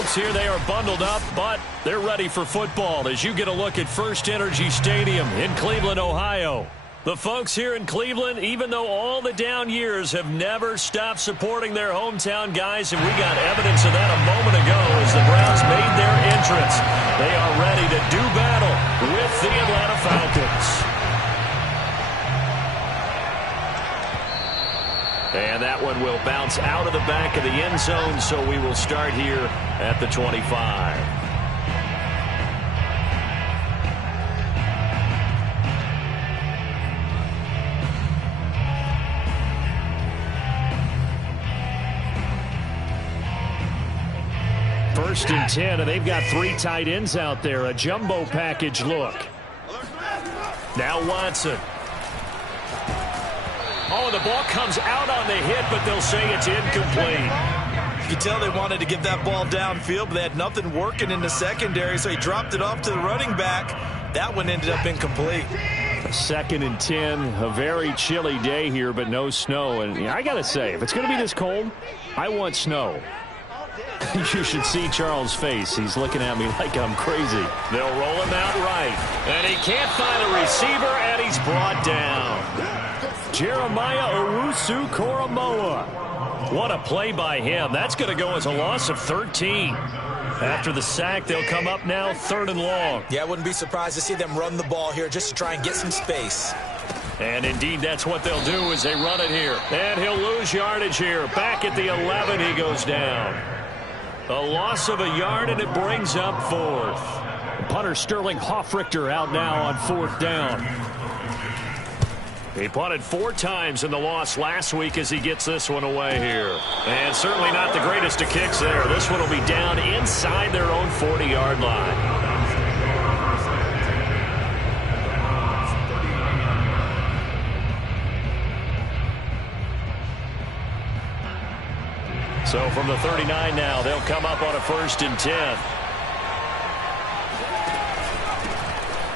folks here, they are bundled up, but they're ready for football as you get a look at First Energy Stadium in Cleveland, Ohio. The folks here in Cleveland, even though all the down years, have never stopped supporting their hometown guys, and we got evidence of that a moment ago as the Browns made their entrance. They are ready to do battle with the Atlanta Falcons. And that one will bounce out of the back of the end zone, so we will start here at the 25. First and 10, and they've got 3 tight ends out there. A jumbo package look. Now Watson. Oh, the ball comes out on the hit, but they'll say it's incomplete. You can tell they wanted to get that ball downfield, but they had nothing working in the secondary, so he dropped it off to the running back. That one ended up incomplete. Second and 10, a very chilly day here, but no snow. And I got to say, if it's going to be this cold, I want snow. You should see Charles' face. He's looking at me like I'm crazy. They'll roll him out right. And he can't find a receiver, and he's brought down. Jeremiah Owusu-Koramoah. What a play by him. That's going to go as a loss of 13. After the sack, they'll come up now 3rd and long. Yeah, I wouldn't be surprised to see them run the ball here just to try and get some space. And indeed, that's what they'll do as they run it here. And he'll lose yardage here. Back at the 11, he goes down. A loss of a yard, and it brings up 4th. Punter Sterling Hoffrichter out now on 4th down. He punted 4 times in the loss last week as he gets this one away here. And certainly not the greatest of kicks there. This one will be down inside their own 40-yard line. So from the 39 now, they'll come up on a 1st and 10.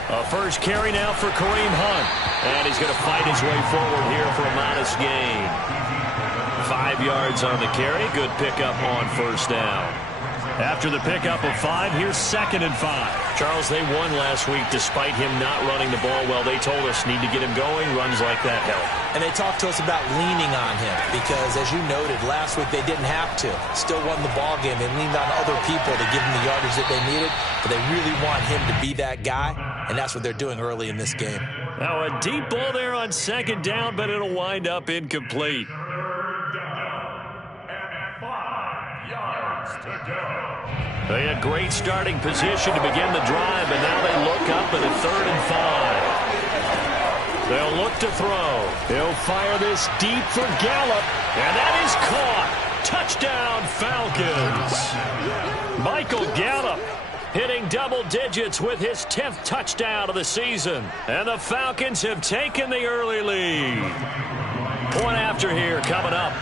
A first carry now for Kareem Hunt. And he's going to fight his way forward here for a modest gain. 5 yards on the carry. Good pickup on 1st down. After the pickup of 5, here's 2nd and 5. Charles, they won last week despite him not running the ball well. They told us need to get him going. Runs like that help. And they talked to us about leaning on him because, as you noted, last week they didn't have to. Still won the ball game. They leaned on other people to give them the yardage that they needed, but they really want him to be that guy, and that's what they're doing early in this game. Now a deep ball there on 2nd down, but it'll wind up incomplete. 3rd down and 5 yards to go. They had great starting position to begin the drive, and now they look up at a 3rd and 5. They'll look to throw. He'll fire this deep for Gallup, and that is caught. Touchdown, Falcons. Michael Gallup hitting double digits with his 10th touchdown of the season. And the Falcons have taken the early lead. Point after here coming up.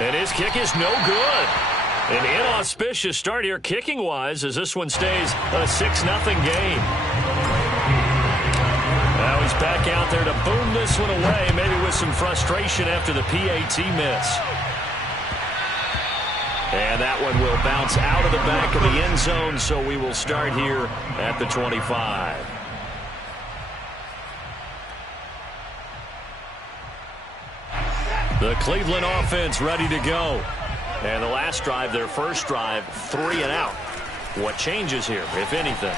And his kick is no good. An inauspicious start here kicking-wise as this one stays a 6-0 game. Now he's back out there to boom this one away, maybe with some frustration after the PAT miss. And that one will bounce out of the back of the end zone, so we will start here at the 25. The Cleveland offense ready to go. And the last drive, their first drive, 3 and out. What changes here, if anything?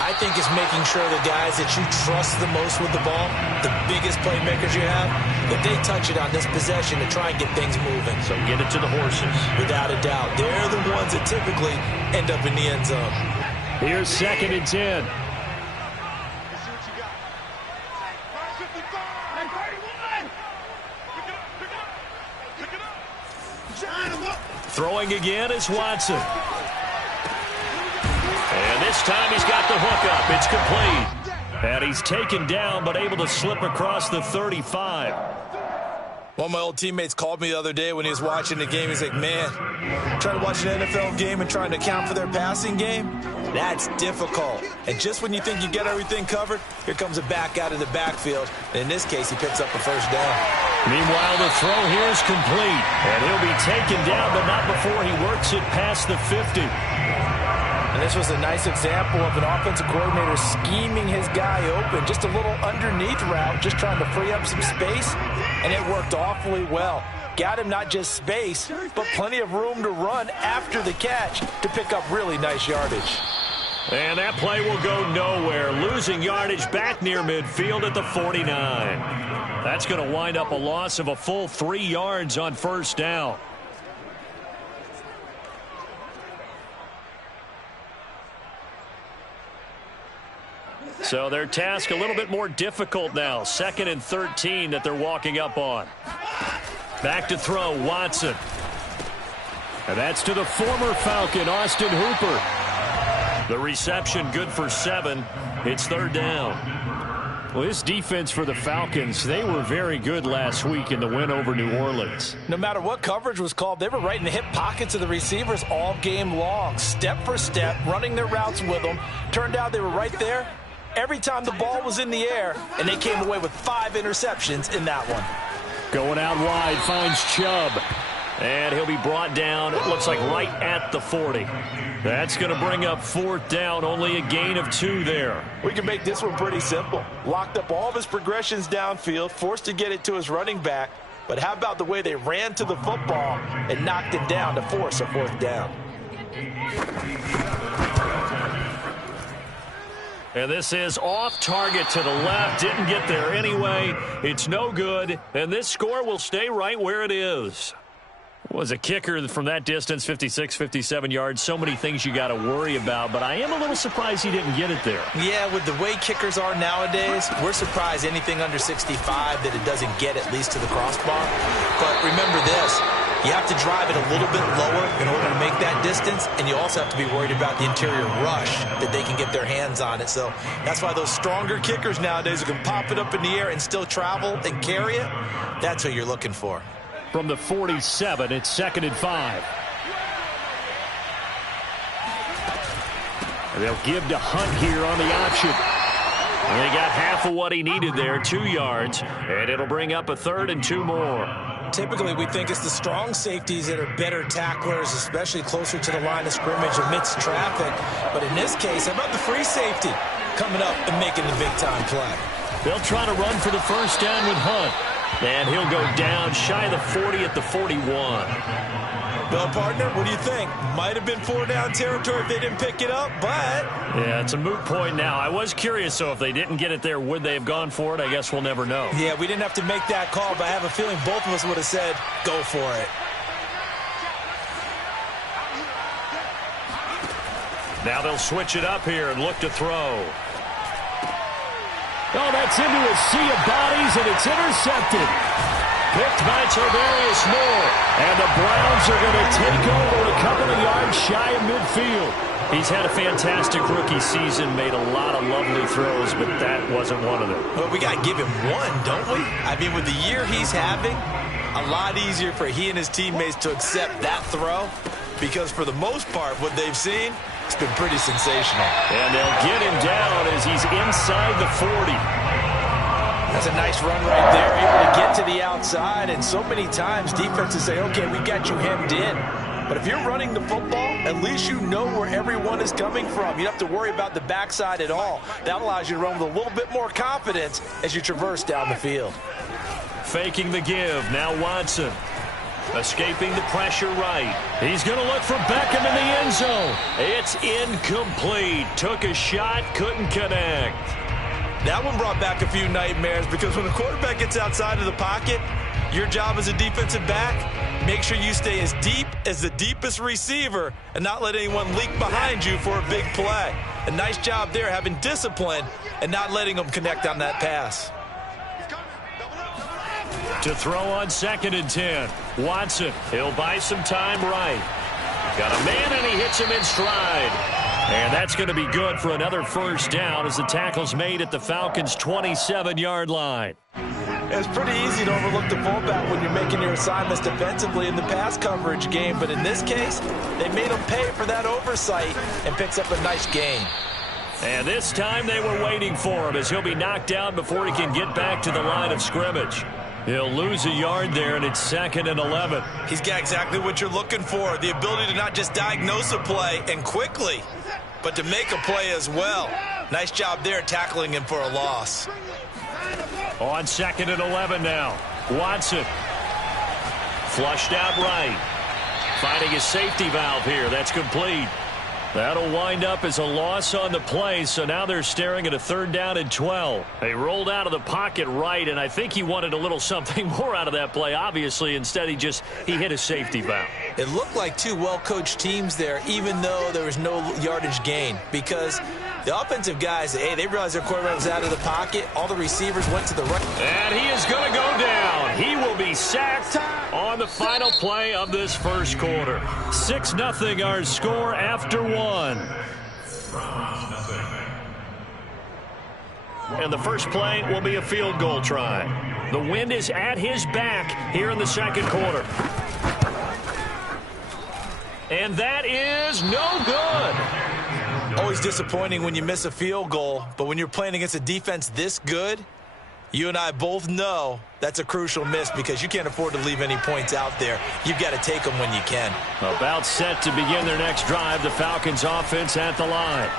I think it's making sure the guys that you trust the most with the ball, the biggest playmakers you have, that they touch it on this possession to try and get things moving. So get it to the horses. Without a doubt. They're the ones that typically end up in the end zone. Here's 2nd and 10. Throwing again is Watson. And this time he's got the hook up. It's complete. And he's taken down but able to slip across the 35. One of my old teammates called me the other day when he was watching the game. He's like, man, trying to watch an NFL game and trying to account for their passing game, that's difficult. And just when you think you get everything covered, here comes a back out of the backfield. And in this case, he picks up a first down. Meanwhile, the throw here is complete. And he'll be taken down, but not before he works it past the 50. And this was a nice example of an offensive coordinator scheming his guy open. Just a little underneath route, just trying to free up some space. And it worked awfully well. Got him not just space, but plenty of room to run after the catch to pick up really nice yardage. And that play will go nowhere. Losing yardage back near midfield at the 49. That's going to wind up a loss of a full 3 yards on first down. So their task a little bit more difficult now. 2nd and 13 that they're walking up on. Back to throw, Watson. And that's to the former Falcon, Austin Hooper. The reception good for 7. It's 3rd down. Well, this defense for the Falcons, they were very good last week in the win over New Orleans. No matter what coverage was called, they were right in the hip pockets of the receivers all game long. Step for step, running their routes with them. Turned out they were right there every time the ball was in the air, and they came away with 5 interceptions in that one. Going out wide, finds Chubb. And he'll be brought down, it looks like right at the 40. That's going to bring up 4th down, only a gain of 2 there. We can make this one pretty simple. Locked up all of his progressions downfield, forced to get it to his running back. But how about the way they ran to the football and knocked it down to force a 4th down? And this is off target to the left. Didn't get there anyway. It's no good. And this score will stay right where it is. Was a kicker from that distance, 56, 57 yards. So many things you got to worry about. But I am a little surprised he didn't get it there. Yeah, with the way kickers are nowadays, we're surprised anything under 65 that it doesn't get at least to the crossbar. But remember this. You have to drive it a little bit lower in order to make that distance, and you also have to be worried about the interior rush that they can get their hands on it. So that's why those stronger kickers nowadays who can pop it up in the air and still travel and carry it, that's what you're looking for. From the 47, it's 2nd and 5. And they'll give to Hunt here on the option. And he got half of what he needed there, 2 yards, and it'll bring up a 3rd and 2 more. Typically, we think it's the strong safeties that are better tacklers, especially closer to the line of scrimmage amidst traffic. But in this case, how about the free safety coming up and making the big-time play? They'll try to run for the first down with Hunt. And he'll go down shy of the 40 at the 41. Well, partner, what do you think? Might have been 4-down territory if they didn't pick it up, but... Yeah, it's a moot point now. I was curious, so if they didn't get it there, would they have gone for it? I guess we'll never know. Yeah, we didn't have to make that call, but I have a feeling both of us would have said, go for it. Now they'll switch it up here and look to throw. Oh, that's into a sea of bodies, and it's intercepted. Picked by Tavarius Moore. And the Browns are going to take over a couple of yards shy of midfield. He's had a fantastic rookie season, made a lot of lovely throws, but that wasn't one of them. Well, we got to give him one, don't we? I mean, with the year he's having, a lot easier for he and his teammates to accept that throw, because for the most part, what they've seen, it's been pretty sensational. And they'll get him down as he's inside the 40. That's a nice run right there, able to get to the outside. And so many times defenses say, okay, we got you hemmed in. But if you're running the football, at least you know where everyone is coming from. You don't have to worry about the backside at all. That allows you to run with a little bit more confidence as you traverse down the field. Faking the give. Now Watson. Escaping the pressure right. He's going to look for Beckham in the end zone. It's incomplete. Took a shot, couldn't connect. That one brought back a few nightmares because when the quarterback gets outside of the pocket, your job as a defensive back, make sure you stay as deep as the deepest receiver and not let anyone leak behind you for a big play. A nice job there having discipline and not letting them connect on that pass. To throw on 2nd and 10. Watson, he'll buy some time right. Got a man and he hits him in stride. And that's going to be good for another first down as the tackle's made at the Falcons' 27-yard line. It's pretty easy to overlook the fullback when you're making your assignments defensively in the pass coverage game, but in this case, they made him pay for that oversight and picks up a nice gain. And this time they were waiting for him as he'll be knocked down before he can get back to the line of scrimmage. He'll lose a yard there, and it's 2nd and 11. He's got exactly what you're looking for, the ability to not just diagnose a play and quickly, but to make a play as well. Nice job there tackling him for a loss. On 2nd and 11 now. Watson. Flushed out right. Finding his safety valve here. That's complete. That'll wind up as a loss on the play, so now they're staring at a 3rd down and 12. They rolled out of the pocket right, and I think he wanted a little something more out of that play, obviously. Instead, he hit a safety valve. It looked like two well-coached teams there, even though there was no yardage gain, because the offensive guys, hey, they realized their quarterback was out of the pocket. All the receivers went to the right. And he is going to go down. He will be sacked on the final play of this first quarter. 6-0 our score after 1. And the first play will be a field goal try. The wind is at his back here in the second quarter. And that is no good. Always disappointing when you miss a field goal, but when you're playing against a defense this good, you and I both know that's a crucial miss because you can't afford to leave any points out there. You've got to take them when you can. About set to begin their next drive, the Falcons offense at the line.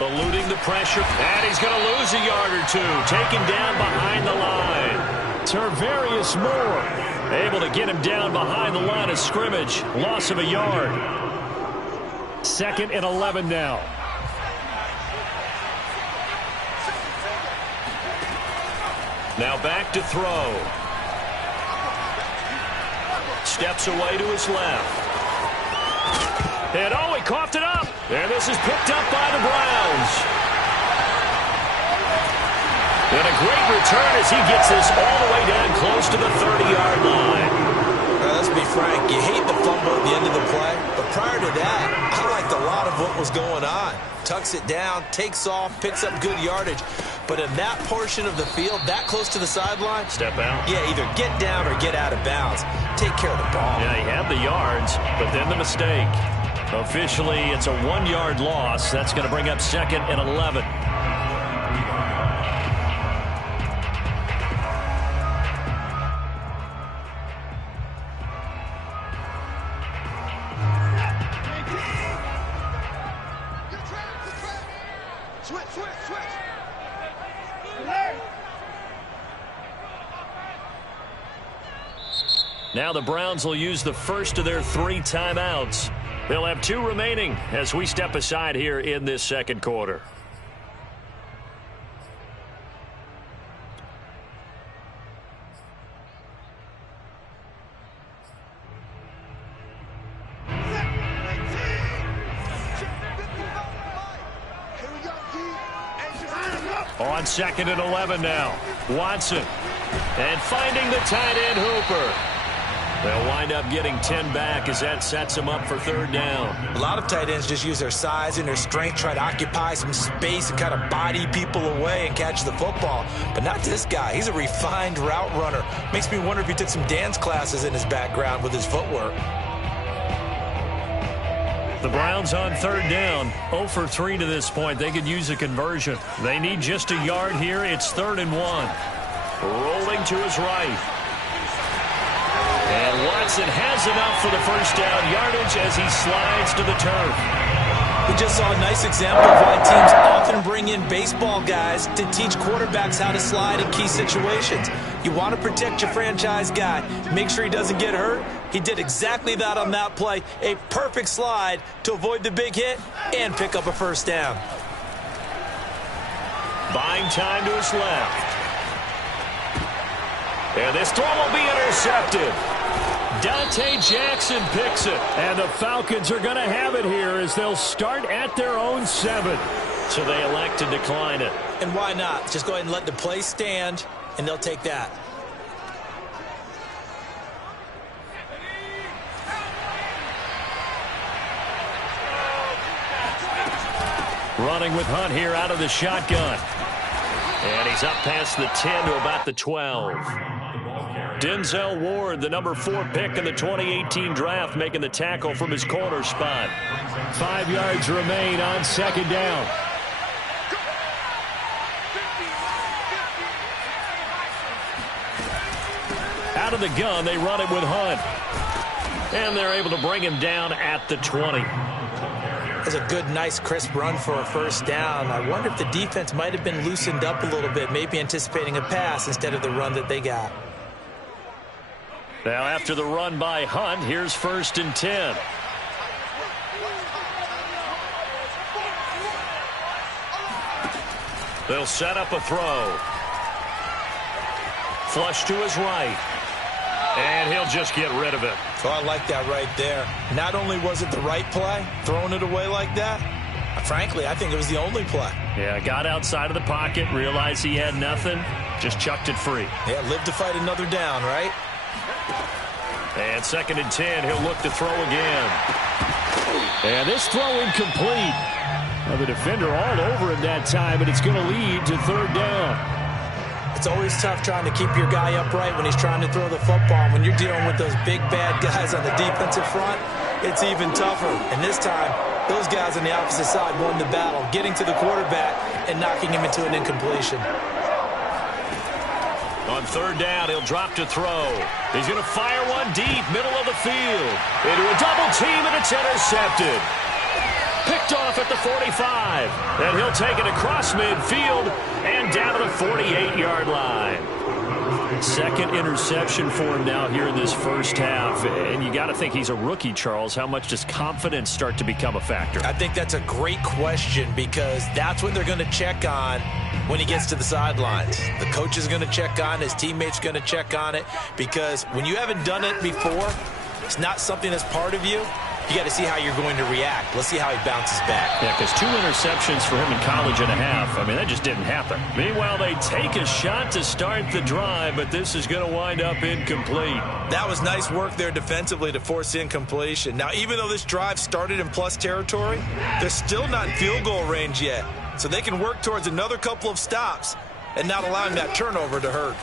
Eluding the pressure, and he's going to lose a yard or two. Taken down behind the line. Tarvarius Moore able to get him down behind the line of scrimmage. Loss of a yard. 2nd and 11 now. Now back to throw. Steps away to his left. And he coughed it up. And this is picked up by the Browns. And a great return as he gets this all the way down close to the 30-yard line. Let's be frank, you hate the fumble at the end of the play, but prior to that, I liked a lot of what was going on. Tucks it down, takes off, picks up good yardage. But in that portion of the field, that close to the sideline, step out. Yeah, either get down or get out of bounds. Take care of the ball. Yeah, he had the yards, but then the mistake. Officially, it's a 1-yard loss. That's going to bring up 2nd and 11. Now the Browns will use the first of their 3 timeouts. They'll have 2 remaining as we step aside here in this second quarter. On 2nd and 11 now. Watson. And finding the tight end Hooper. They'll wind up getting 10 back as that sets them up for 3rd down. A lot of tight ends just use their size and their strength, try to occupy some space and kind of body people away and catch the football. But not this guy. He's a refined route runner. Makes me wonder if he took some dance classes in his background with his footwork. The Browns on 3rd down, 0 for 3 to this point. They could use a conversion. They need just a yard here. It's 3rd and 1. Rolling to his right. And Watson has enough for the first down yardage as he slides to the turf. We just saw a nice example of why teams often bring in baseball guys to teach quarterbacks how to slide in key situations. You want to protect your franchise guy. Make sure he doesn't get hurt. He did exactly that on that play. A perfect slide to avoid the big hit and pick up a first down. Buying time to his left. And this throw will be intercepted. Dante Jackson picks it. And the Falcons are going to have it here as they'll start at their own 7. So they elect to decline it. And why not? Just go ahead and let the play stand, and they'll take that. Running with Hunt here out of the shotgun. And he's up past the 10 to about the 12. Denzel Ward, the number 4 pick in the 2018 draft, making the tackle from his corner spot. 5 yards remain on second down. Out of the gun, they run it with Hunt. And they're able to bring him down at the 20. That's a good, nice, crisp run for a first down. I wonder if the defense might have been loosened up a little bit, maybe anticipating a pass instead of the run that they got. Now after the run by Hunt, here's 1st and 10. They'll set up a throw. Flush to his right. And he'll just get rid of it. So I like that right there. Not only was it the right play, throwing it away like that, frankly, I think it was the only play. Yeah, got outside of the pocket, realized he had nothing, just chucked it free. Yeah, live to fight another down, right? And 2nd and 10, he'll look to throw again. And this throw incomplete. Now the defender all over him that time, but it's going to lead to 3rd down. It's always tough trying to keep your guy upright when he's trying to throw the football. When you're dealing with those big, bad guys on the defensive front, it's even tougher. And this time, those guys on the opposite side won the battle, getting to the quarterback and knocking him into an incompletion. On 3rd down, he'll drop to throw. He's going to fire one deep, middle of the field. Into a double team, and it's intercepted. Picked off at the 45. And he'll take it across midfield and down to the 48-yard line. 2nd interception for him now here in this first half. And you got to think he's a rookie, Charles. How much does confidence start to become a factor? I think that's a great question because that's what they're going to check on when he gets to the sidelines. The coach is going to check on it. His teammates going to check on it because when you haven't done it before, it's not something that's part of you. You got to see how you're going to react. Let's see how he bounces back. Yeah, because 2 interceptions for him in college and a half. I mean, that just didn't happen. Meanwhile, they take a shot to start the drive, but this is going to wind up incomplete. That was nice work there defensively to force incompletion. Now, even though this drive started in plus territory, they're still not in field goal range yet. So they can work towards another couple of stops and not allowing that turnover to hurt.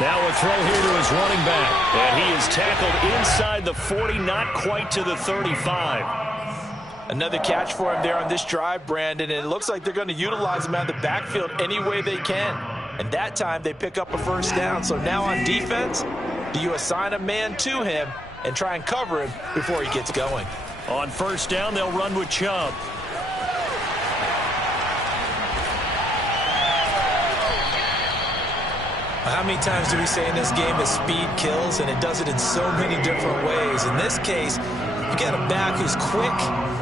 Now a throw here to his running back. And he is tackled inside the 40, not quite to the 35. Another catch for him there on this drive, Brandon. And it looks like they're going to utilize him out of the backfield any way they can. And that time they pick up a first down. So now on defense, do you assign a man to him and try and cover him before he gets going? On 1st down, they'll run with Chubb. How many times do we say in this game that speed kills, and it does it in so many different ways? In this case, you got a back who's quick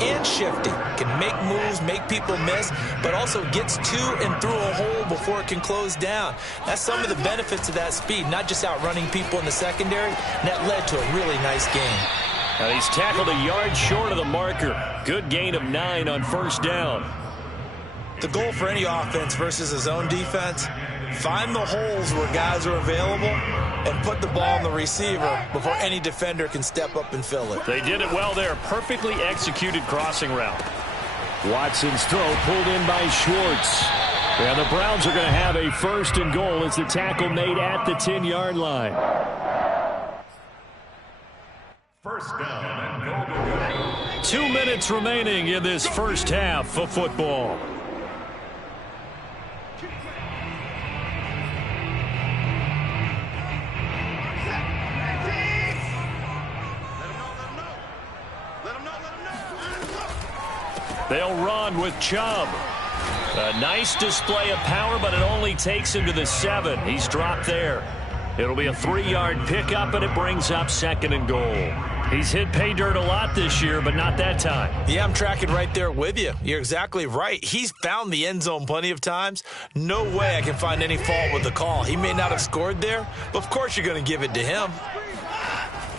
and shifty, can make moves, make people miss, but also gets to and through a hole before it can close down. That's some of the benefits of that speed, not just outrunning people in the secondary, and that led to a really nice game. Now he's tackled a yard short of the marker. Good gain of 9 on 1st down. The goal for any offense versus his own defense, find the holes where guys are available and put the ball on the receiver before any defender can step up and fill it. They did it well there. Perfectly executed crossing route. Watson's throw pulled in by Schwartz. And the Browns are going to have a 1st and goal as the tackle made at the 10-yard line. 1st down and goal to go. 2 minutes remaining in this first half of football. They'll run with Chubb. A nice display of power, but it only takes him to the 7. He's dropped there. It'll be a 3-yard pickup, and it brings up 2nd and goal. He's hit pay dirt a lot this year, but not that time. Yeah, I'm tracking right there with you. You're exactly right. He's found the end zone plenty of times. No way I can find any fault with the call. He may not have scored there, but of course you're going to give it to him.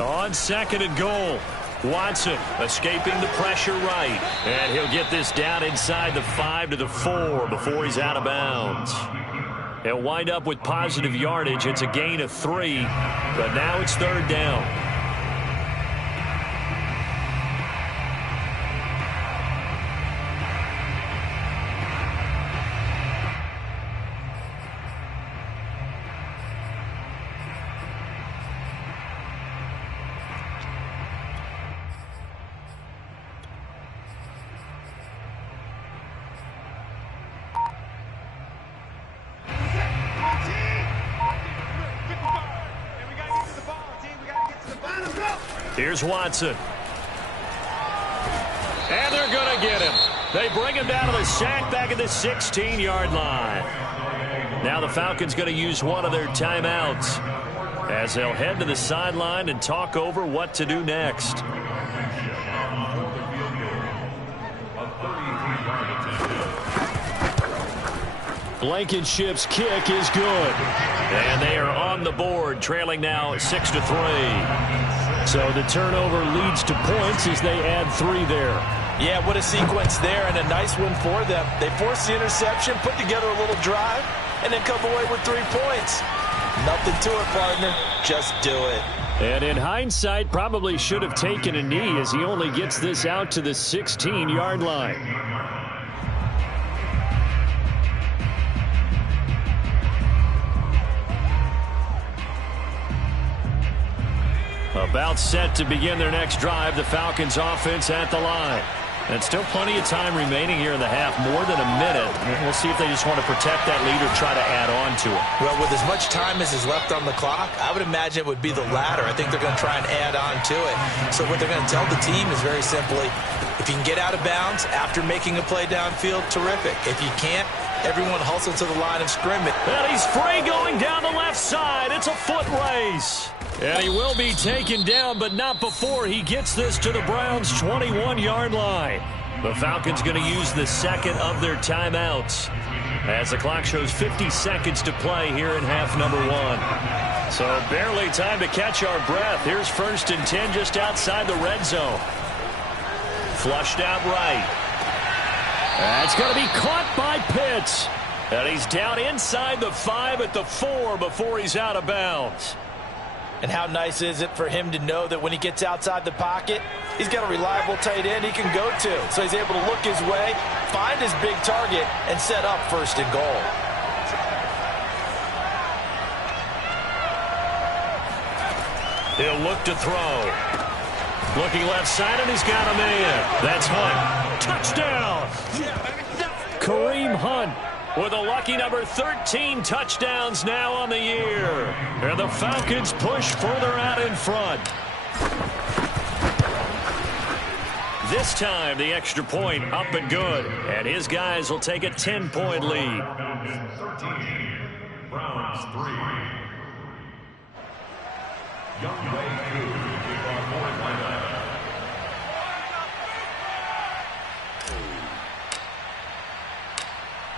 On 2nd and goal. Watson escaping the pressure right. And he'll get this down inside the 5 to the 4 before he's out of bounds. He'll wind up with positive yardage. It's a gain of 3, but now it's 3rd down. Here's Watson. And they're going to get him. They bring him down to the sack back at the 16-yard line. Now the Falcons going to use one of their timeouts as they'll head to the sideline and talk over what to do next. Blankenship's kick is good. And they are on the board, trailing now 6-3. So the turnover leads to points as they add 3 there. Yeah, what a sequence there, and a nice one for them. They forced the interception, put together a little drive, and then come away with 3 points. Nothing to it, partner. Just do it. And in hindsight, probably should have taken a knee as he only gets this out to the 16-yard line. About set to begin their next drive, the Falcons offense at the line. And still plenty of time remaining here in the half, more than a minute. We'll see if they just want to protect that lead or try to add on to it. Well, with as much time as is left on the clock, I would imagine it would be the latter. I think they're going to try and add on to it. So what they're going to tell the team is very simply, if you can get out of bounds after making a play downfield, terrific. If you can't, everyone hustle to the line of scrimmage. And he's free going down the left side. It's a foot race. And he will be taken down, but not before he gets this to the Browns' 21-yard line. The Falcons going to use the second of their timeouts as the clock shows 50 seconds to play here in half number 1. So barely time to catch our breath. Here's 1st and 10 just outside the red zone. Flushed out right. That's going to be caught by Pitts. And he's down inside the 5 at the 4 before he's out of bounds. And how nice is it for him to know that when he gets outside the pocket, he's got a reliable tight end he can go to. So he's able to look his way, find his big target, and set up 1st and goal. He'll look to throw. Looking left side, and he's got a man. That's Hunt. Touchdown! Kareem Hunt with a lucky number 13 touchdowns now on the year. And the Falcons push further out in front. This time, the extra point up and good. And his guys will take a 10-point lead. Falcons 13, Browns 3. Young Wei Koo, kickoff point lineup.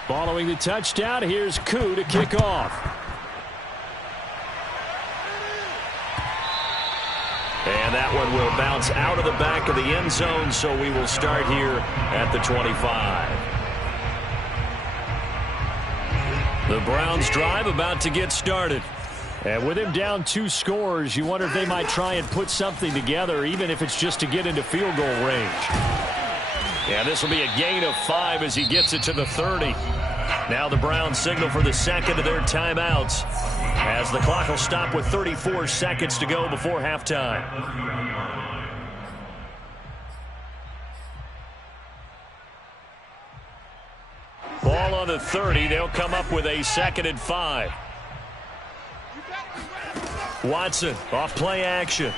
Following the touchdown, here's Koo to kick off. And that one will bounce out of the back of the end zone, so we will start here at the 25. The Browns drive about to get started. And with him down 2 scores, you wonder if they might try and put something together, even if it's just to get into field goal range. Yeah, this will be a gain of 5 as he gets it to the 30. Now the Browns signal for the second of their timeouts as the clock will stop with 34 seconds to go before halftime. Ball on the 30. They'll come up with a 2nd and 5. Watson off play action.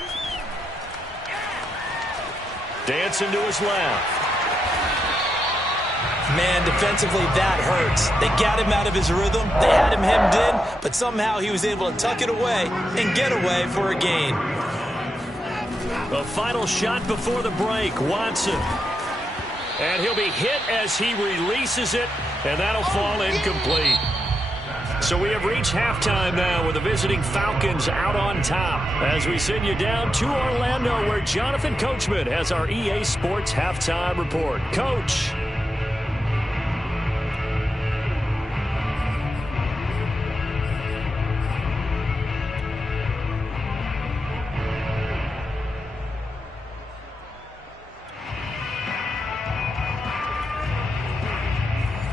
Dancing to his left. Man, defensively, that hurts. They got him out of his rhythm. They had him hemmed in, but somehow he was able to tuck it away and get away for a gain. The final shot before the break, Watson. And he'll be hit as he releases it, and that'll fall incomplete. So we have reached halftime now with the visiting Falcons out on top as we send you down to Orlando where Jonathan Coachman has our EA Sports halftime report. Coach.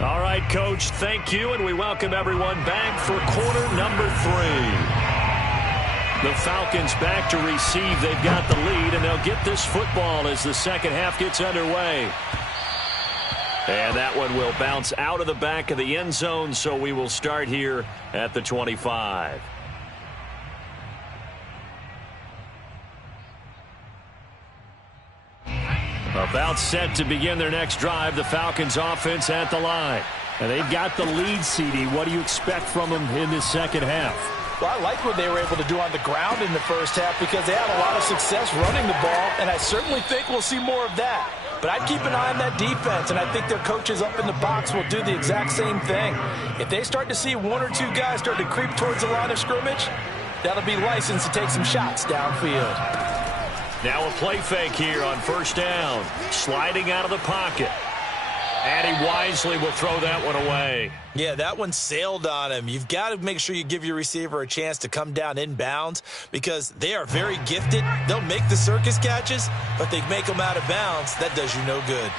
All right, Coach, thank you, and we welcome everyone back for quarter number 3. The Falcons back to receive. They've got the lead, and they'll get this football as the second half gets underway. And that one will bounce out of the back of the end zone, so we will start here at the 25. About set to begin their next drive, the Falcons offense at the line. And they've got the lead, CD. What do you expect from them in this second half? Well, I like what they were able to do on the ground in the first half because they had a lot of success running the ball, and I certainly think we'll see more of that. But I'd keep an eye on that defense, and I think their coaches up in the box will do the exact same thing. If they start to see one or two guys start to creep towards the line of scrimmage, that'll be licensed to take some shots downfield. Now a play fake here on first down. Sliding out of the pocket. And he wisely will throw that one away. Yeah, that one sailed on him. You've got to make sure you give your receiver a chance to come down inbounds because they are very gifted. They'll make the circus catches, but they make them out of bounds. That does you no good.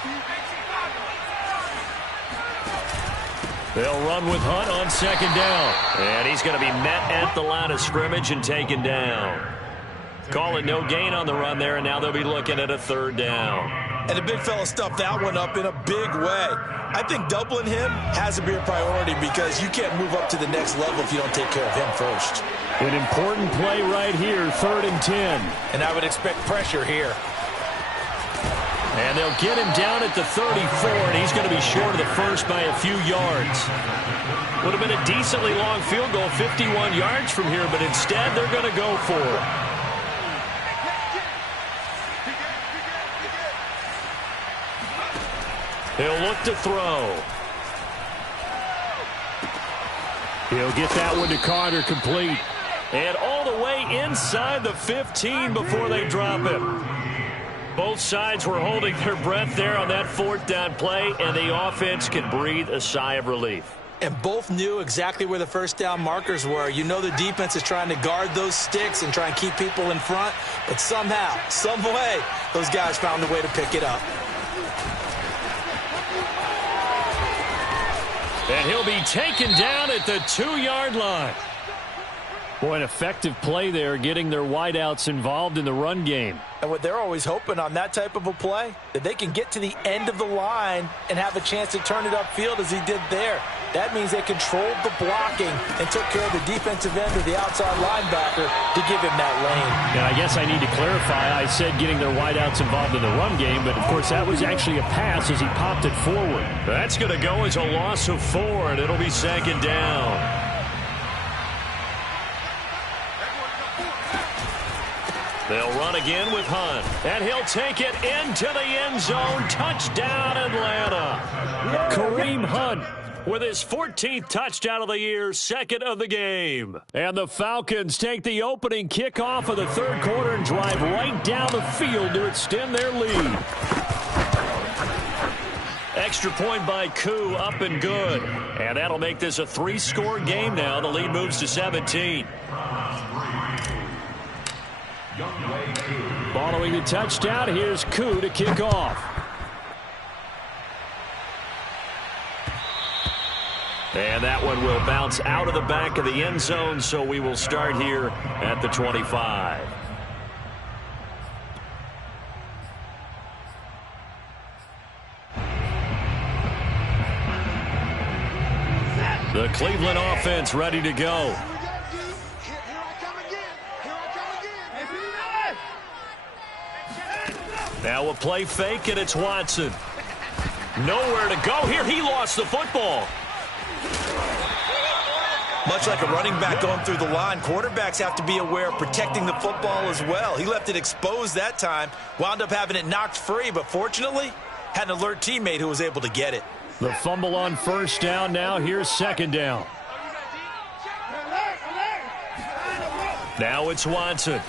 They'll run with Hunt on second down. And he's going to be met at the line of scrimmage and taken down. Call it no gain on the run there, and now they'll be looking at a third down. And the big fella stuffed that one up in a big way. I think doubling him has to be a priority because you can't move up to the next level if you don't take care of him first. An important play right here, 3rd and 10. And I would expect pressure here. And they'll get him down at the 34, and he's going to be short of the first by a few yards. Would have been a decently long field goal, 51 yards from here, but instead they're going to go for it. He'll look to throw. He'll get that one to Carter, complete. And all the way inside the 15 before they drop him. Both sides were holding their breath there on that 4th down play, and the offense can breathe a sigh of relief. And both knew exactly where the first down markers were. You know the defense is trying to guard those sticks and try and keep people in front, but somehow, some way, those guys found a way to pick it up. And he'll be taken down at the 2-yard line. Boy, an effective play there, getting their wideouts involved in the run game. And what they're always hoping on that type of a play, that they can get to the end of the line and have a chance to turn it upfield as he did there. That means they controlled the blocking and took care of the defensive end of the outside linebacker to give him that lane. And I guess I need to clarify, I said getting their wideouts involved in the run game, but of course that was actually a pass as he popped it forward. That's going to go as a loss of 4, and it'll be 2nd down. They'll run again with Hunt, and he'll take it into the end zone. Touchdown, Atlanta. Kareem Hunt with his 14th touchdown of the year, 2nd of the game. And the Falcons take the opening kickoff of the 3rd quarter and drive right down the field to extend their lead. Extra point by Koo, up and good. And that'll make this a 3-score game now. The lead moves to 17. Following the touchdown, here's Koo to kick off. And that one will bounce out of the back of the end zone, so we will start here at the 25. The Cleveland offense ready to go. Now a play fake, and it's Watson. Nowhere to go here. He lost the football. Much like a running back going through the line, quarterbacks have to be aware of protecting the football as well. He left it exposed that time, wound up having it knocked free, but fortunately had an alert teammate who was able to get it. The fumble on first down now. Here's 2nd down. Now it's Watson.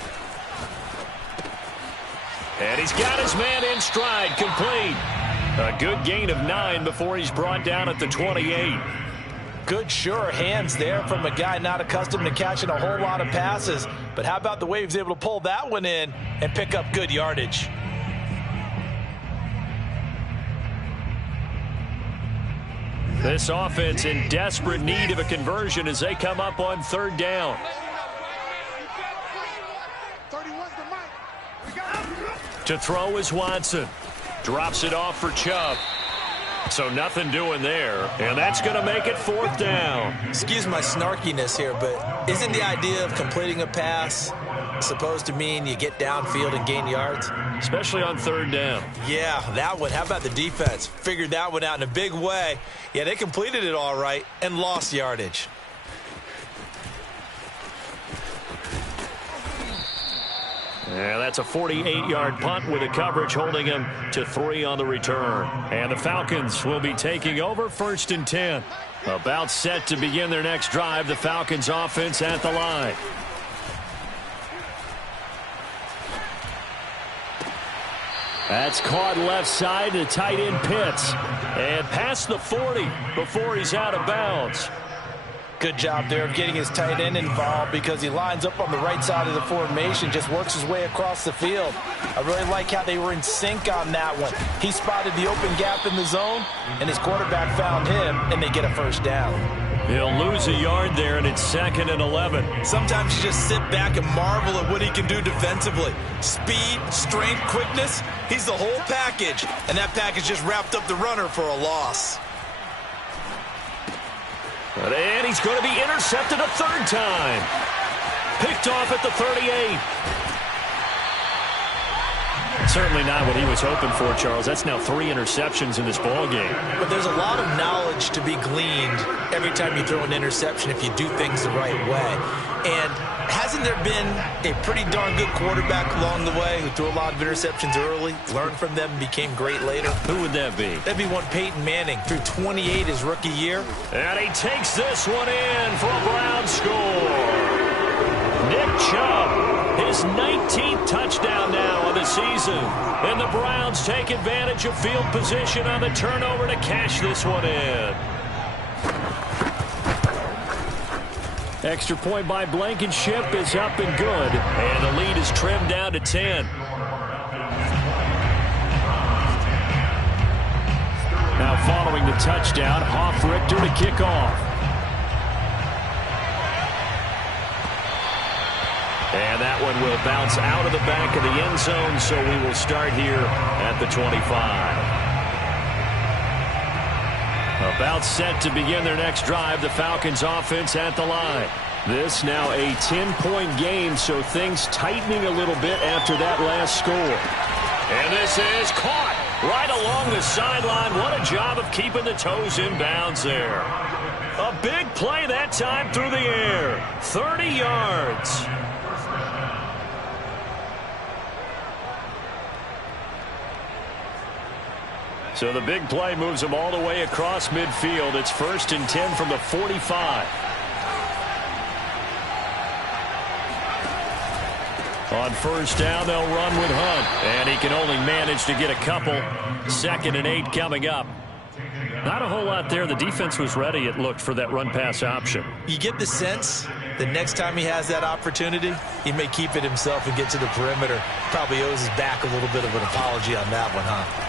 And he's got his man in stride, complete. A good gain of 9 before he's brought down at the 28. Good, sure hands there from a guy not accustomed to catching a whole lot of passes. But how about the way he was able to pull that one in and pick up good yardage? This offense in desperate need of a conversion as they come up on 3rd down. To throw is Watson. Drops it off for Chubb. So nothing doing there. And that's going to make it 4th down. Excuse my snarkiness here, but isn't the idea of completing a pass supposed to mean you get downfield and gain yards? Especially on third down. Yeah, that one. How about the defense? Figured that one out in a big way. Yeah, they completed it all right and lost yardage. Yeah, that's a 48-yard punt with a coverage holding him to 3 on the return. And the Falcons will be taking over 1st and 10. About set to begin their next drive. The Falcons offense at the line. That's caught left side to tight end Pitts. And past the 40 before he's out of bounds. Good job there of getting his tight end involved because he lines up on the right side of the formation, just works his way across the field. I really like how they were in sync on that one. He spotted the open gap in the zone, and his quarterback found him, and they get a first down. He'll lose a yard there, and it's 2nd and 11. Sometimes you just sit back and marvel at what he can do defensively. Speed, strength, quickness, he's the whole package, and that package just wrapped up the runner for a loss. And he's going to be intercepted a 3rd time. Picked off at the 38. Certainly not what he was hoping for, Charles. That's now 3 interceptions in this ball game. But there's a lot of knowledge to be gleaned every time you throw an interception if you do things the right way. And hasn't there been a pretty darn good quarterback along the way who threw a lot of interceptions early, learned from them, and became great later? Who would that be? That'd be one Peyton Manning, threw 28 his rookie year. And he takes this one in for a Brown score. Nick Chubb, his 19th touchdown now of the season. And the Browns take advantage of field position on the turnover to cash this one in. Extra point by Blankenship is up and good. And the lead is trimmed down to 10. Now following the touchdown, Hoff-Richter to kick off. And that one will bounce out of the back of the end zone, so we will start here at the 25. About set to begin their next drive, the Falcons offense at the line. This now a 10-point game, so things tightening a little bit after that last score. And this is caught right along the sideline. What a job of keeping the toes in bounds there. A big play that time through the air. 30 yards. So the big play moves them all the way across midfield. It's 1st and 10 from the 45. On 1st down, they'll run with Hunt. And he can only manage to get a couple. 2nd and 8 coming up. Not a whole lot there. The defense was ready, it looked, for that run-pass option. You get the sense that next time he has that opportunity, he may keep it himself and get to the perimeter. Probably owes his back a little bit of an apology on that one, huh?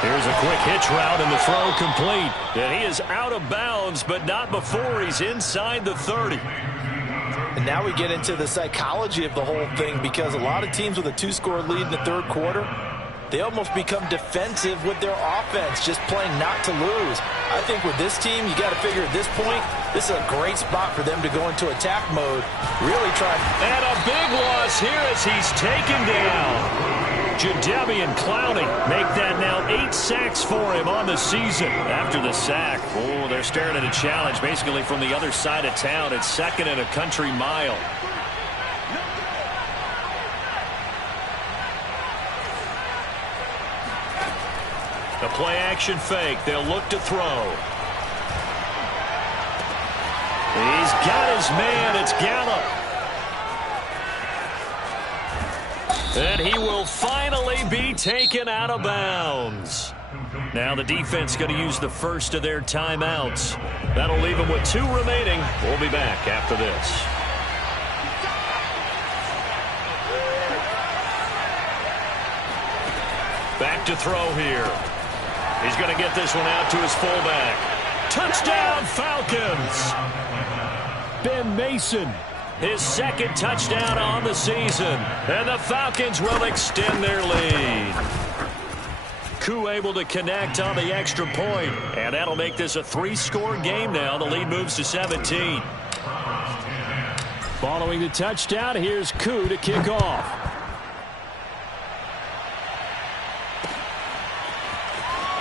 Here's a quick hitch route and the throw complete. And he is out of bounds, but not before he's inside the 30. And now we get into the psychology of the whole thing, because a lot of teams with a 2-score lead in the 3rd quarter, they almost become defensive with their offense, just playing not to lose. I think with this team, you got to figure at this point, this is a great spot for them to go into attack mode, really try. And a big loss here as he's taken down. Jadeveon Clowney make that now 8 sacks for him on the season. After the sack, oh, they're staring at a challenge basically from the other side of town. It's 2nd and a country mile. The play action fake. They'll look to throw. He's got his man. It's Gallup. And he will finally be taken out of bounds. Now the defense going to use the first of their timeouts. That'll leave them with 2 remaining. We'll be back after this. Back to throw here. He's going to get this one out to his fullback. Touchdown, Falcons! Ben Mason. His 2nd touchdown on the season. And the Falcons will extend their lead. Koo able to connect on the extra point. And that'll make this a 3-score game now. The lead moves to 17. Following the touchdown, here's Koo to kick off.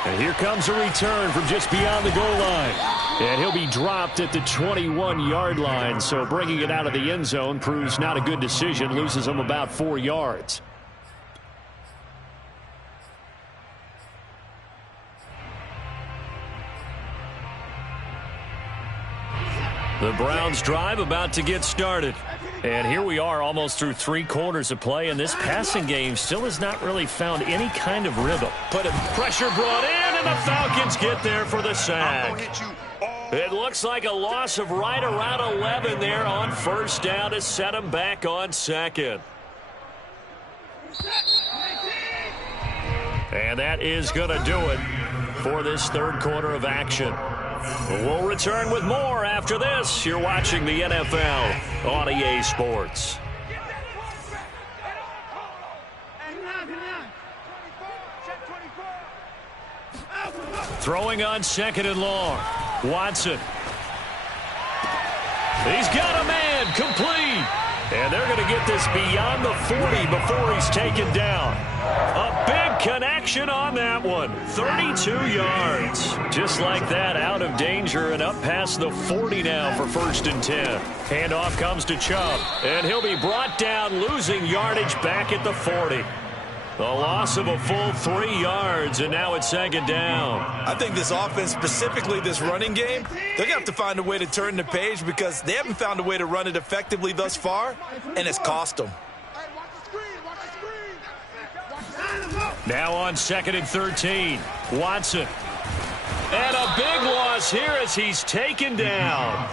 And here comes a return from just beyond the goal line. And he'll be dropped at the 21-yard line. So bringing it out of the end zone proves not a good decision. Loses him about 4 yards. The Browns drive about to get started. And here we are almost through 3 quarters of play, and this passing game still has not really found any kind of rhythm. Pressure brought in, and the Falcons get there for the sack. It looks like a loss of right around 11 there on first down to set them back on second. And that is going to do it for this third quarter of action. We'll return with more after this. You're watching the NFL on EA Sports. Throwing on second and long. Watson. He's got a man complete. And they're going to get this beyond the 40 before he's taken down. A big connection on that one. 32 yards. Just like that, out of danger and up past the 40 now for 1st and 10. Handoff comes to Chubb. And he'll be brought down, losing yardage back at the 40. The loss of a full 3 yards, and now it's second down. I think this offense, specifically this running game, they're going to have to find a way to turn the page because they haven't found a way to run it effectively thus far, and it's cost them. Now on 2nd and 13, Watson. And a big loss here as he's taken down.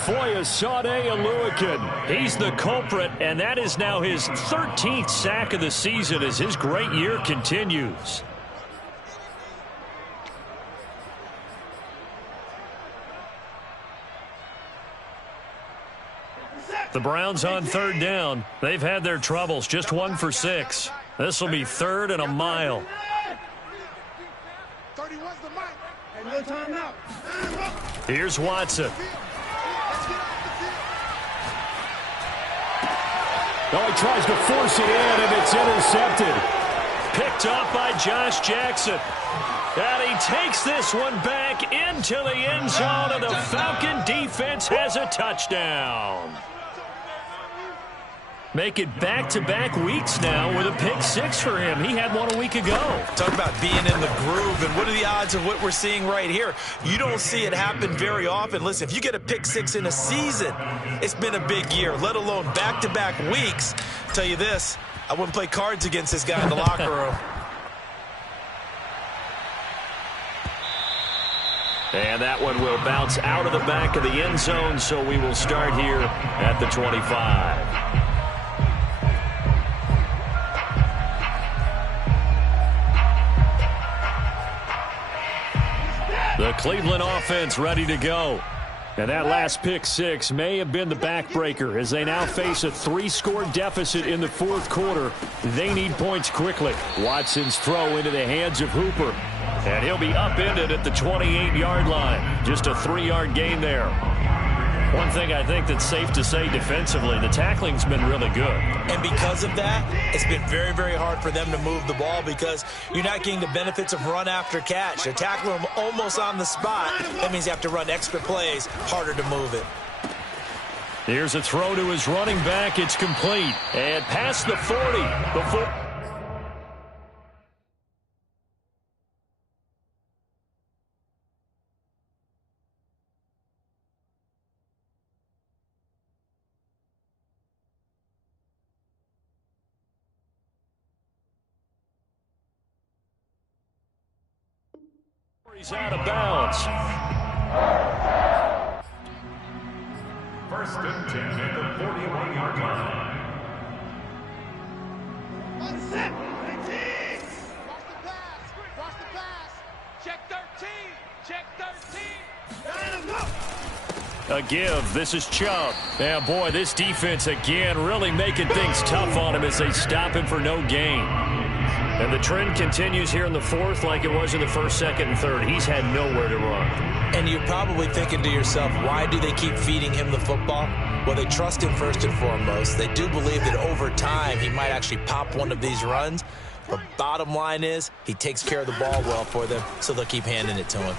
Foyesade Oluokun. He's the culprit, and that is now his 13th sack of the season as his great year continues. The Browns on 3rd down. They've had their troubles, just 1 for 6. This will be 3rd and a mile. Here's Watson. Oh, he tries to force it in, and it's intercepted. Picked up by Josh Jackson. And he takes this one back into the end zone, and the Falcon defense has a touchdown. Make it back-to-back weeks now with a pick 6 for him. He had one a week ago. Talk about being in the groove, and what are the odds of what we're seeing right here? You don't see it happen very often. Listen, if you get a pick 6 in a season, it's been a big year, let alone back-to-back weeks. I'll tell you this, I wouldn't play cards against this guy in the locker room. And that one will bounce out of the back of the end zone, so we will start here at the 25. The Cleveland offense ready to go. And that last pick 6 may have been the backbreaker as they now face a 3-score deficit in the 4th quarter. They need points quickly. Watson's throw into the hands of Hooper. And he'll be upended at the 28-yard line. Just a 3-yard gain there. One thing I think that's safe to say defensively, the tackling's been really good. And because of that, it's been very, very hard for them to move the ball because you're not getting the benefits of run after catch. They're tackling them almost on the spot. That means you have to run extra plays, harder to move it. Here's a throw to his running back. It's complete. And past the 40 before... He's out of bounds. 1st and 10 at the 41-yard line. Watch the pass. Watch the pass. Check 13. Check 13. A give. This is Chubb. Yeah, boy, this defense again really making things tough on him as they stop him for no gain. And the trend continues here in the fourth like it was in the first, second, and third. He's had nowhere to run. And you're probably thinking to yourself, why do they keep feeding him the football? Well, they trust him first and foremost. They do believe that over time he might actually pop one of these runs. But bottom line is he takes care of the ball well for them, so they'll keep handing it to him.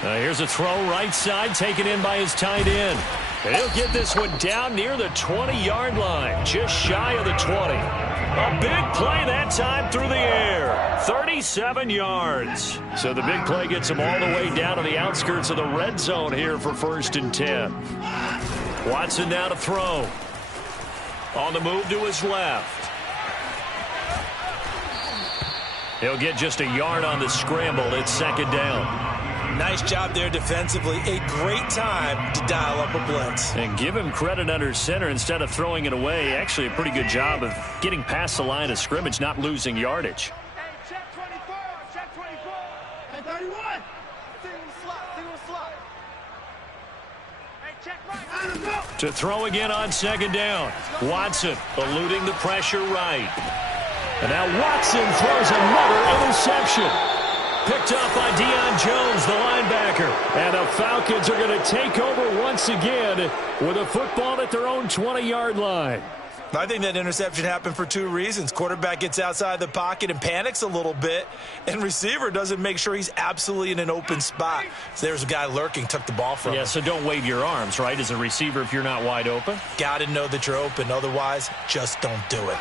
Here's a throw right side taken in by his tight end. And he'll get this one down near the 20-yard line, just shy of the 20. A big play that time through the air, 37 yards. So the big play gets him all the way down to the outskirts of the red zone here for 1st and 10. Watson now to throw. On the move to his left. He'll get just a yard on the scramble. It's 2nd down. Nice job there defensively. A great time to dial up a blitz. And give him credit under center instead of throwing it away. Actually, a pretty good job of getting past the line of scrimmage, not losing yardage. Hey, check 24, check 24. Hey, 31. Single slot. Hey, check right. To throw again on 2nd down. Watson eluding the pressure right. And now Watson throws another interception. Picked up by Deion Jones, the linebacker. And the Falcons are going to take over once again with a football at their own 20-yard line. I think that interception happened for 2 reasons. Quarterback gets outside the pocket and panics a little bit, and receiver doesn't make sure he's absolutely in an open spot. So there's a guy lurking, took the ball from him. Yeah, so don't wave your arms, right, as a receiver if you're not wide open. Got to know that you're open. Otherwise, just don't do it.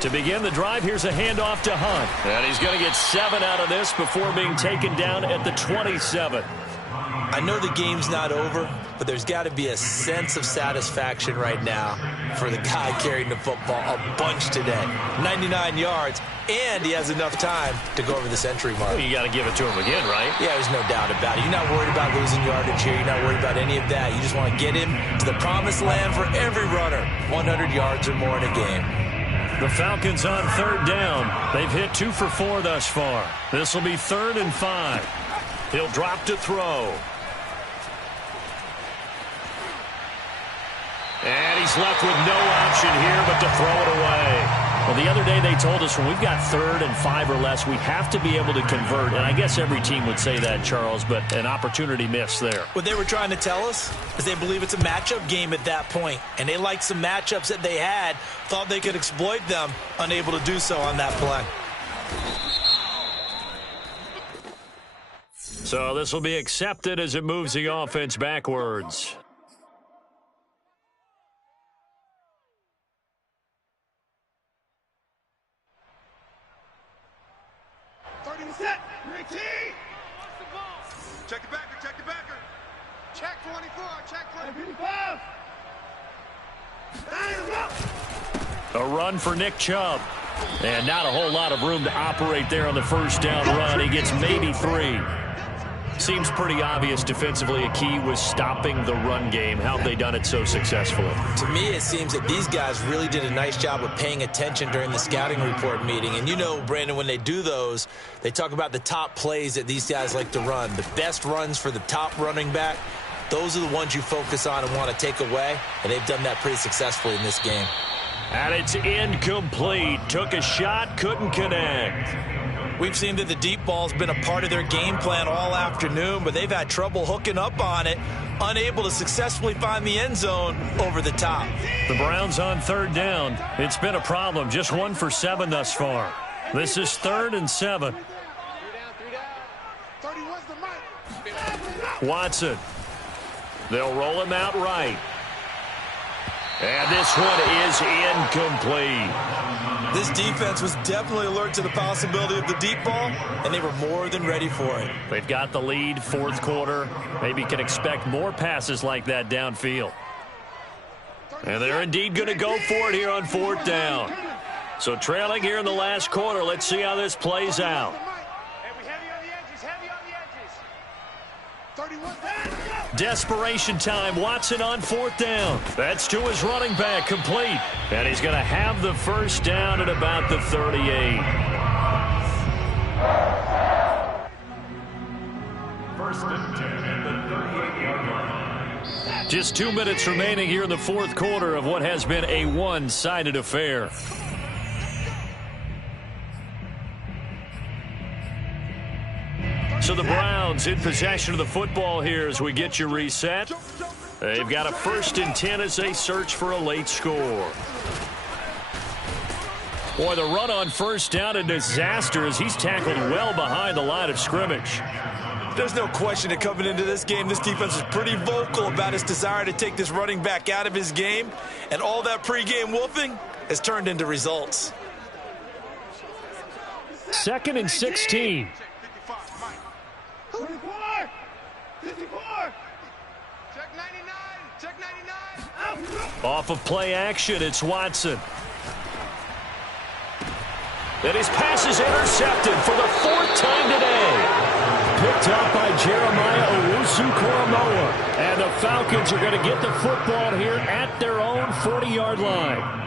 To begin the drive, here's a handoff to Hunt. And he's going to get 7 out of this before being taken down at the 27. I know the game's not over, but there's got to be a sense of satisfaction right now for the guy carrying the football a bunch today. 99 yards, and he has enough time to go over the century mark. Well, you got to give it to him again, right? Yeah, there's no doubt about it. You're not worried about losing yardage here. You're not worried about any of that. You just want to get him to the promised land for every runner. 100 yards or more in a game. The Falcons on 3rd down. They've hit 2 for 4 thus far. This will be 3rd and 5. He'll drop to throw. And he's left with no option here but to throw it away. Well, the other day they told us when we've got 3rd and 5 or less, we have to be able to convert. And I guess every team would say that, Charles, but an opportunity missed there. What they were trying to tell us is they believe it's a matchup game at that point. And they liked some matchups that they had, thought they could exploit them, unable to do so on that play. So this will be accepted as it moves the offense backwards. Check the backer. Check 24, check 25. A run for Nick Chubb. And not a whole lot of room to operate there on the 1st down run. He gets maybe 3. Seems pretty obvious defensively a key was stopping the run game. How have they done it so successfully? To me, it seems that these guys really did a nice job of paying attention during the scouting report meeting. And you know, Brandon, when they do those, they talk about the top plays that these guys like to run. The best runs for the top running back, those are the ones you focus on and want to take away. And they've done that pretty successfully in this game. And it's incomplete. Took a shot, couldn't connect. We've seen that the deep ball's been a part of their game plan all afternoon, but they've had trouble hooking up on it, unable to successfully find the end zone over the top. The Browns on 3rd down. It's been a problem. Just 1 for 7 thus far. This is 3rd and 7. 31's the mic. Watson. They'll roll him out right. And this one is incomplete. This defense was definitely alert to the possibility of the deep ball, and they were more than ready for it. They've got the lead, 4th quarter. Maybe can expect more passes like that downfield. And they're indeed going to go for it here on 4th down. So trailing here in the last quarter. Let's see how this plays out. Hey, we heavy on the edges, 31's Desperation time. Watson on 4th down. That's to his running back, complete. And he's going to have the 1st down at about the 38. 1st and 10 at the 38-yard line. Just 2 minutes remaining here in the fourth quarter of what has been a one-sided affair. So the Browns in possession of the football here as we get you reset. They've got a 1st and 10 as they search for a late score. Boy, the run on first down, a disaster as he's tackled well behind the line of scrimmage. There's no question that coming into this game, this defense is pretty vocal about its desire to take this running back out of his game. And all that pregame wolfing has turned into results. 2nd and 16. 54! 54! Check 99! Check 99! Off of play action, it's Watson. And his pass is intercepted for the 4th time today. Picked up by Jeremiah Owusu-Koramoah. And the Falcons are going to get the football here at their own 40-yard line.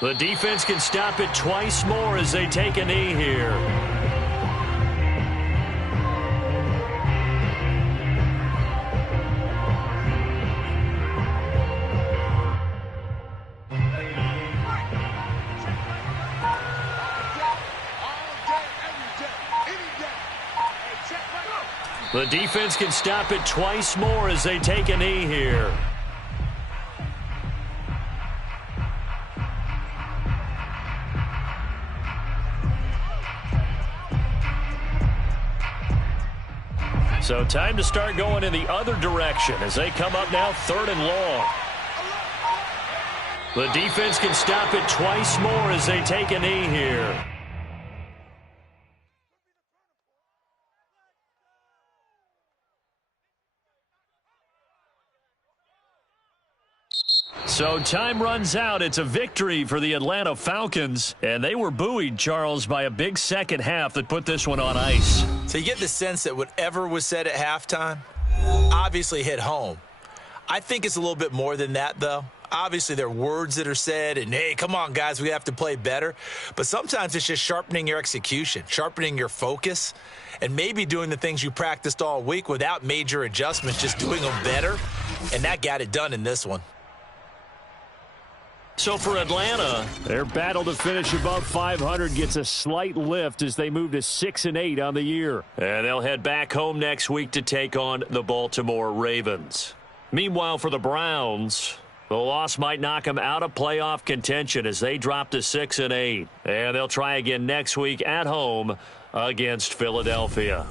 The defense can stop it twice more as they take a knee here. The defense can stop it twice more as they take a knee here. So time to start going in the other direction as they come up now 3rd and long. The defense can stop it twice more as they take a knee here. So time runs out. It's a victory for the Atlanta Falcons. And they were buoyed, Charles, by a big second half that put this one on ice. So you get the sense that whatever was said at halftime obviously hit home. I think it's a little bit more than that, though. Obviously, there are words that are said, and, hey, come on, guys, we have to play better. But sometimes it's just sharpening your execution, sharpening your focus, and maybe doing the things you practiced all week without major adjustments, just doing them better. And that got it done in this one. So for Atlanta, their battle to finish above 500 gets a slight lift as they move to 6-8 on the year. And they'll head back home next week to take on the Baltimore Ravens. Meanwhile, for the Browns, the loss might knock them out of playoff contention as they drop to 6-8. And they'll try again next week at home against Philadelphia.